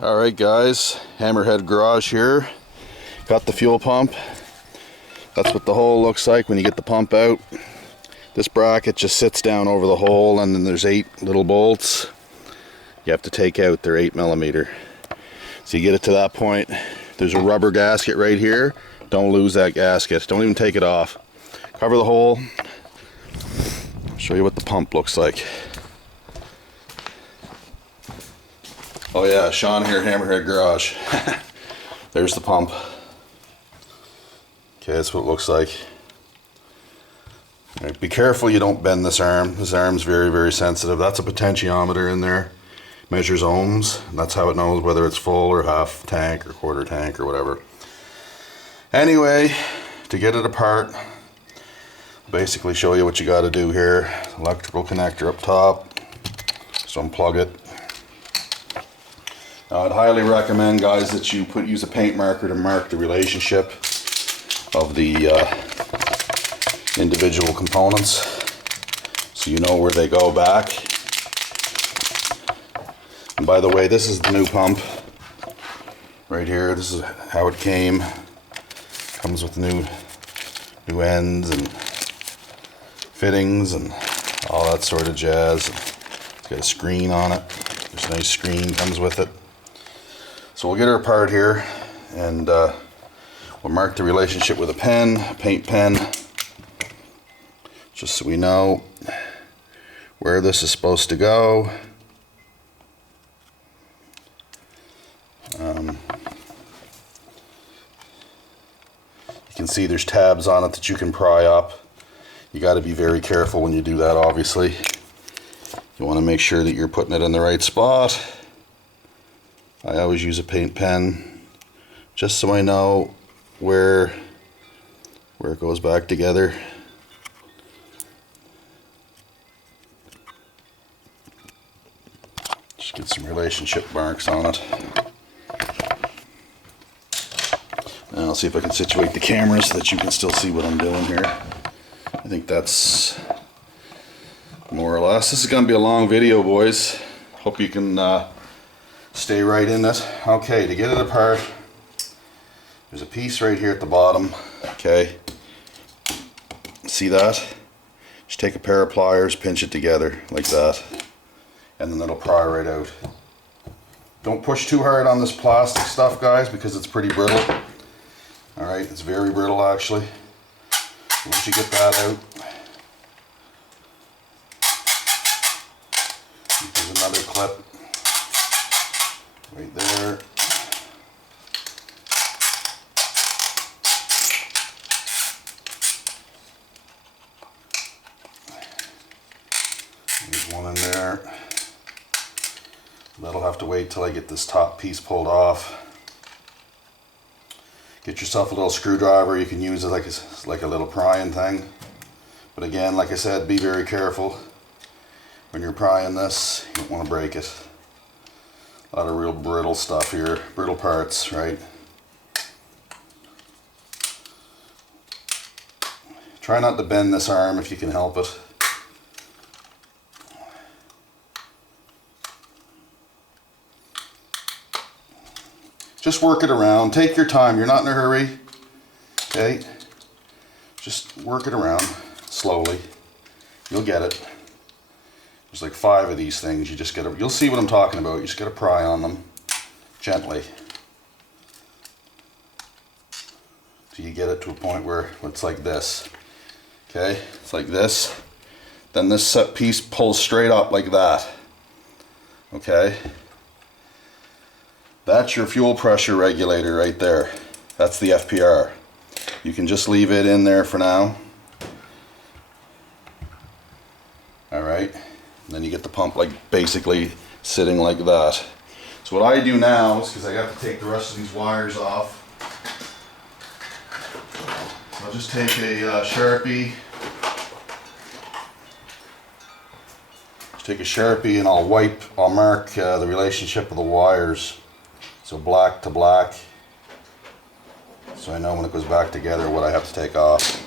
Alright guys, Hammerhead Garage here. Got the fuel pump. That's what the hole looks like when you get the pump out. This bracket just sits down over the hole, and then there's 8 little bolts you have to take out. They're 8mm. So you get it to that point. There's a rubber gasket right here. Don't lose that gasket. Don't even take it off. Cover the hole. I'll show you what the pump looks like. Oh yeah, Sean here, Hammerhead Garage. There's the pump. Okay, that's what it looks like. All right, be careful you don't bend this arm. This arm's very, very sensitive. That's a potentiometer in there. Measures ohms. And that's how it knows whether it's full or half tank or quarter tank or whatever. Anyway, to get it apart, I'll basically show you what you got to do here. Electrical connector up top. So unplug it. Now, I'd highly recommend, guys, that you use a paint marker to mark the relationship of the individual components, so you know where they go back. And by the way, this is the new pump right here. This is how it came. Comes with new ends and fittings and all that sort of jazz. It's got a screen on it. There's a nice screen comes with it. So we'll get her apart here, and we'll mark the relationship with a pen, a paint pen, just so we know where this is supposed to go. You can see there's tabs on it that you can pry up. You got to be very careful when you do that, obviously. You want to make sure that you're putting it in the right spot. I always use a paint pen just so I know where it goes back together. Just get some relationship marks on it. Now I'll see if I can situate the camera so that you can still see what I'm doing here. I think that's more or less. This is going to be a long video, boys. Hope you can stay right in it. Okay, to get it apart, there's a piece right here at the bottom. Okay, see that? Just take a pair of pliers, pinch it together like that, and then it'll pry right out. Don't push too hard on this plastic stuff, guys, because it's pretty brittle. Alright, it's very brittle actually. Once you get that out, there's another clip right there. There's one in there. That'll have to wait till I get this top piece pulled off. Get yourself a little screwdriver. You can use it like a little prying thing. But again, like I said, be very careful when you're prying this. You don't want to break it. A lot of real brittle stuff here, brittle parts, right? Try not to bend this arm if you can help it. Just work it around. Take your time. You're not in a hurry. Okay? Just work it around slowly. You'll get it. There's like 5 of these things. You just gotta, you'll see what I'm talking about. You just gotta pry on them gently. So you get it to a point where it's like this. Okay? It's like this. Then this set piece pulls straight up like that. Okay? That's your fuel pressure regulator right there. That's the FPR. You can just leave it in there for now. Alright. Then you get the pump like basically sitting like that. So what I do now is, because I got to take the rest of these wires off, I'll just take a Sharpie. Just take a Sharpie and I'll mark the relationship of the wires. So black to black. So I know when it goes back together what I have to take off.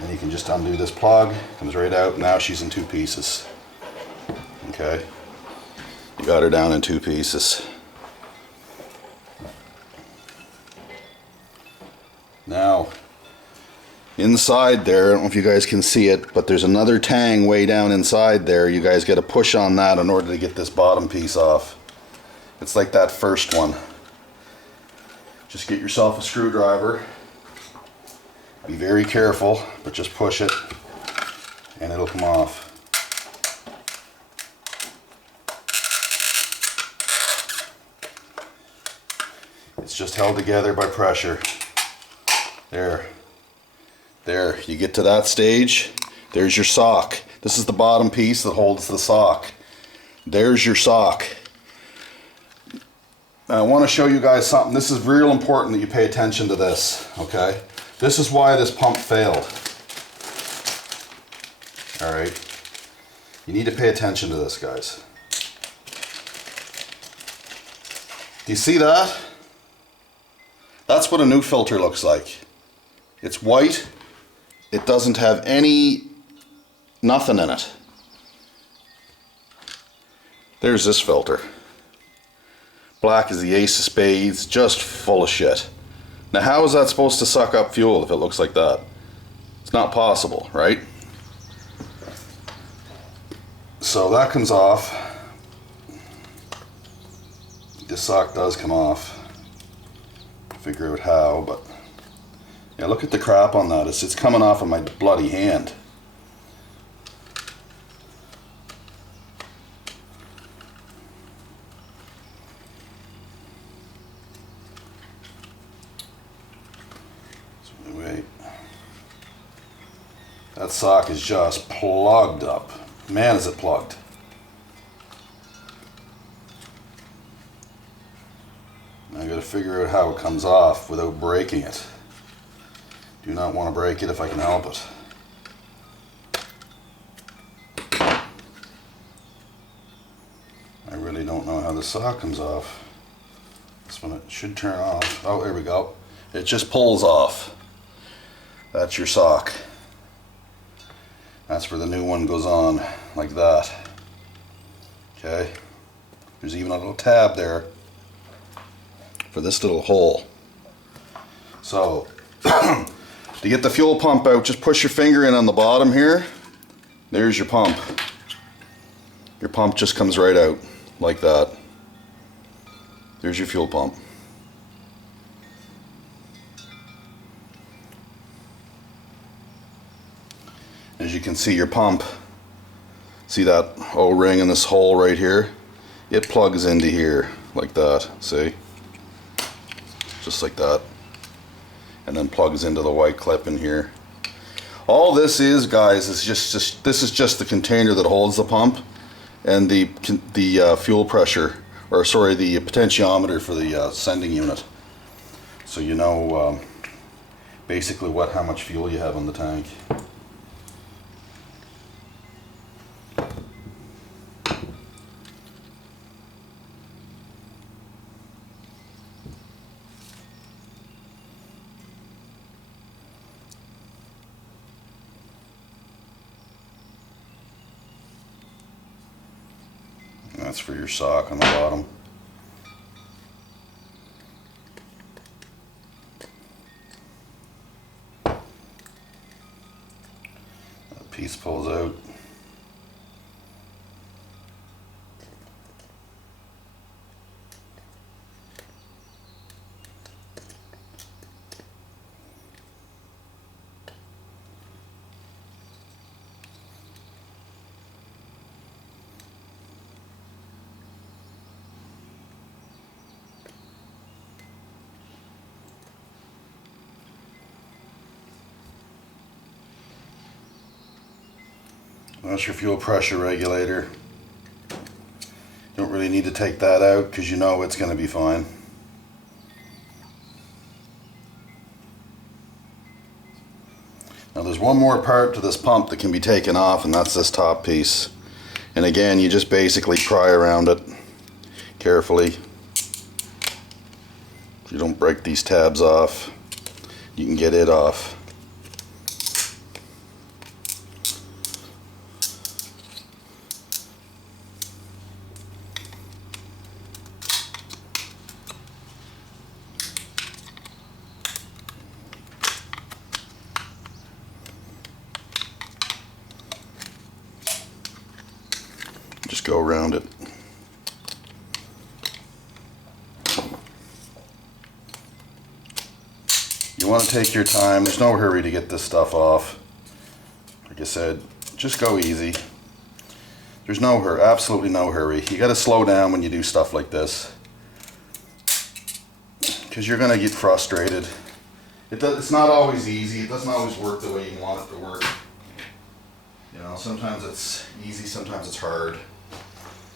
And you can just undo this plug, comes right out. Now she's in 2 pieces. Okay. Got her down in 2 pieces. Now, inside there, I don't know if you guys can see it, but there's another tang way down inside there. You guys got to push on that in order to get this bottom piece off. It's like that first one. Just get yourself a screwdriver. Be very careful, but just push it and it'll come off. It's just held together by pressure. There. There, you get to that stage, there's your sock. This is the bottom piece that holds the sock. There's your sock. Now, I want to show you guys something. This is real important that you pay attention to this, okay? This is why this pump failed. Alright? You need to pay attention to this, guys. Do you see that? That's what a new filter looks like. It's white. It doesn't have nothing in it. There's this filter. Black as the ace of spades, just full of shit. Now how is that supposed to suck up fuel if it looks like that? It's not possible, right? So that comes off. This sock does come off. Figure out how, but yeah, look at the crap on that. It's coming off of my bloody hand. So anyway, that sock is just plugged up. Man, is it plugged. I gotta figure out how it comes off without breaking it. Do not want to break it if I can help it. I really don't know how the sock comes off. This one it should turn off. Oh, there we go. It just pulls off. That's your sock. That's where the new one goes on, like that. Okay. There's even a little tab there for this little hole. So, to get the fuel pump out, just push your finger in on the bottom here. There's your pump. Your pump just comes right out, like that. There's your fuel pump. As you can see, your pump, see that O-ring in this hole right here? It plugs into here, like that, see? Just like that. And then plugs into the white clip in here. All this is, guys, is just this is just the container that holds the pump and the fuel pressure, or sorry, the potentiometer for the sending unit. So you know basically how much fuel you have on the tank. That's for your sock on the bottom. That piece pulls out. That's your fuel pressure regulator. Don't really need to take that out because you know it's going to be fine. Now there's one more part to this pump that can be taken off, and that's this top piece. And again, you just basically pry around it carefully. So you don't break these tabs off. You can get it off. just go around it. You want to take your time. There's no hurry to get this stuff off. Like I said, just go easy. There's no hurry, absolutely no hurry. You got to slow down when you do stuff like this, because you're going to get frustrated. It's not always easy. It doesn't always work the way you want it to work. You know, sometimes it's easy, sometimes it's hard.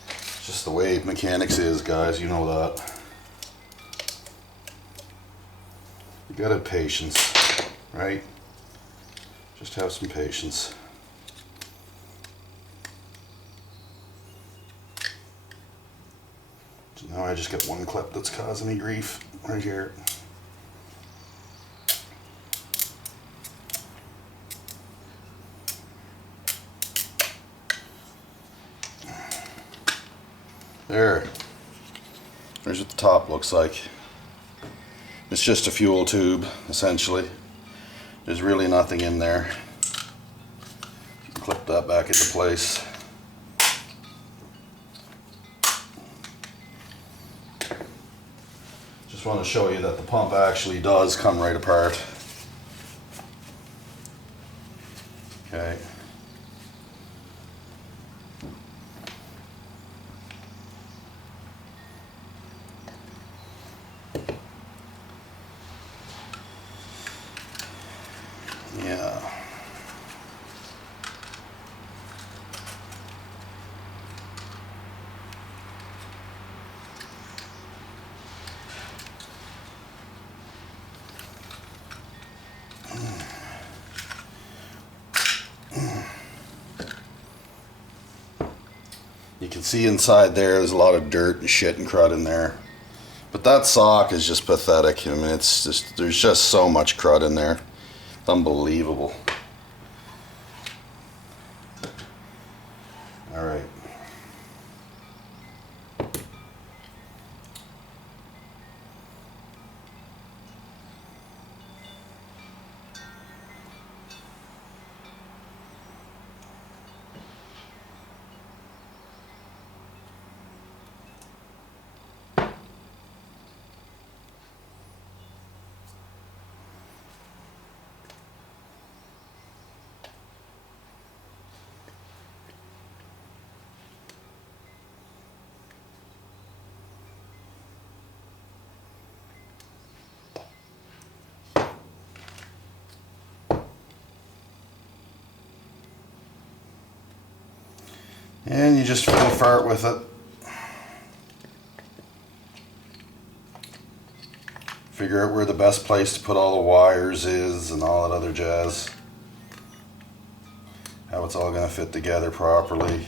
It's just the way mechanics is, guys. You know that. You gotta have patience, right? Just have some patience. So now I just got one clip that's causing me grief right here. There. There's what the top looks like. It's just a fuel tube, essentially. There's really nothing in there. Clip that back into place. Just want to show you that the pump actually does come right apart. Okay. Yeah. You can see inside there's a lot of dirt and shit and crud in there. But that sock is just pathetic. I mean, it's just, there's just so much crud in there. It's unbelievable. All right. And you just fiddle fart with it. Figure out where the best place to put all the wires is and all that other jazz. How it's all going to fit together properly.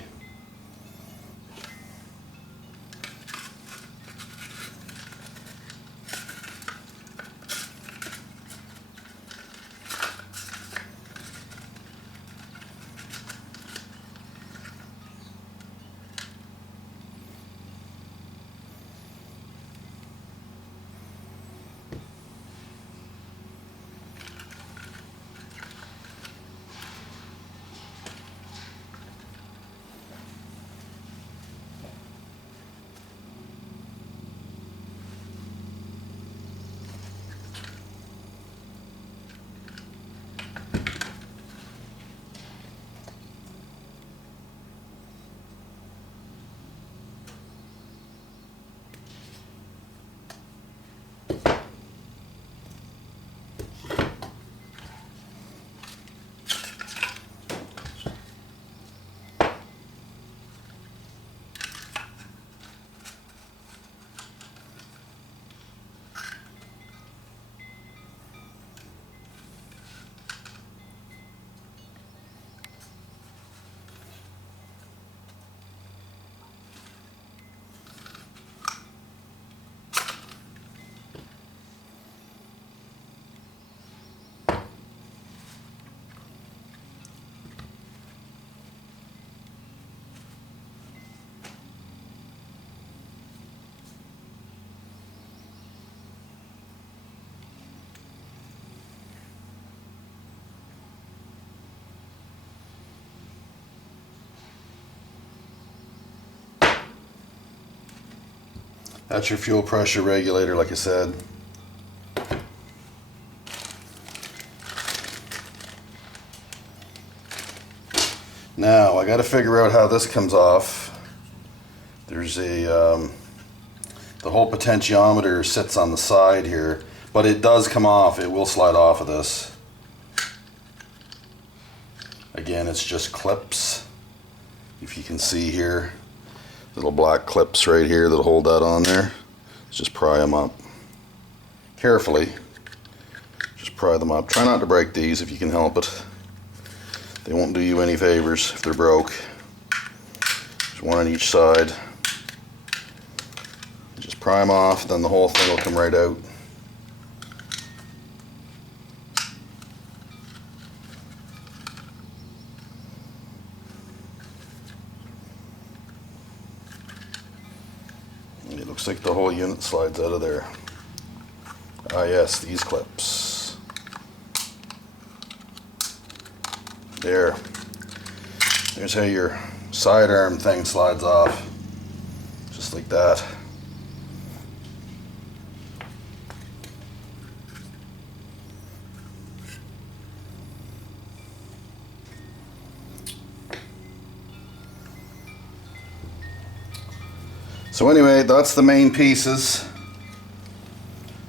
That's your fuel pressure regulator, like I said. Now I got to figure out how this comes off. There's a the whole potentiometer sits on the side here, but it does come off. It will slide off of this. Again, it's just clips. If you can see here, little black clips right here that'll hold that on there. Just pry them up carefully. Just pry them up. Try not to break these if you can help it. They won't do you any favors if they're broke. There's one on each side. Just pry them off, then the whole thing will come right out. And it looks like the whole unit slides out of there. Ah yes, these clips. There. There's how your sidearm thing slides off. Just like that. So anyway, that's the main pieces.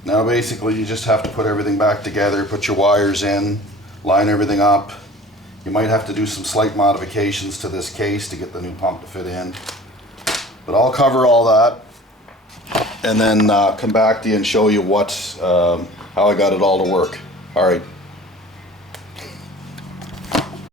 Now basically you just have to put everything back together, put your wires in, line everything up. You might have to do some slight modifications to this case to get the new pump to fit in. But I'll cover all that and then come back to you and show you how I got it all to work. All right.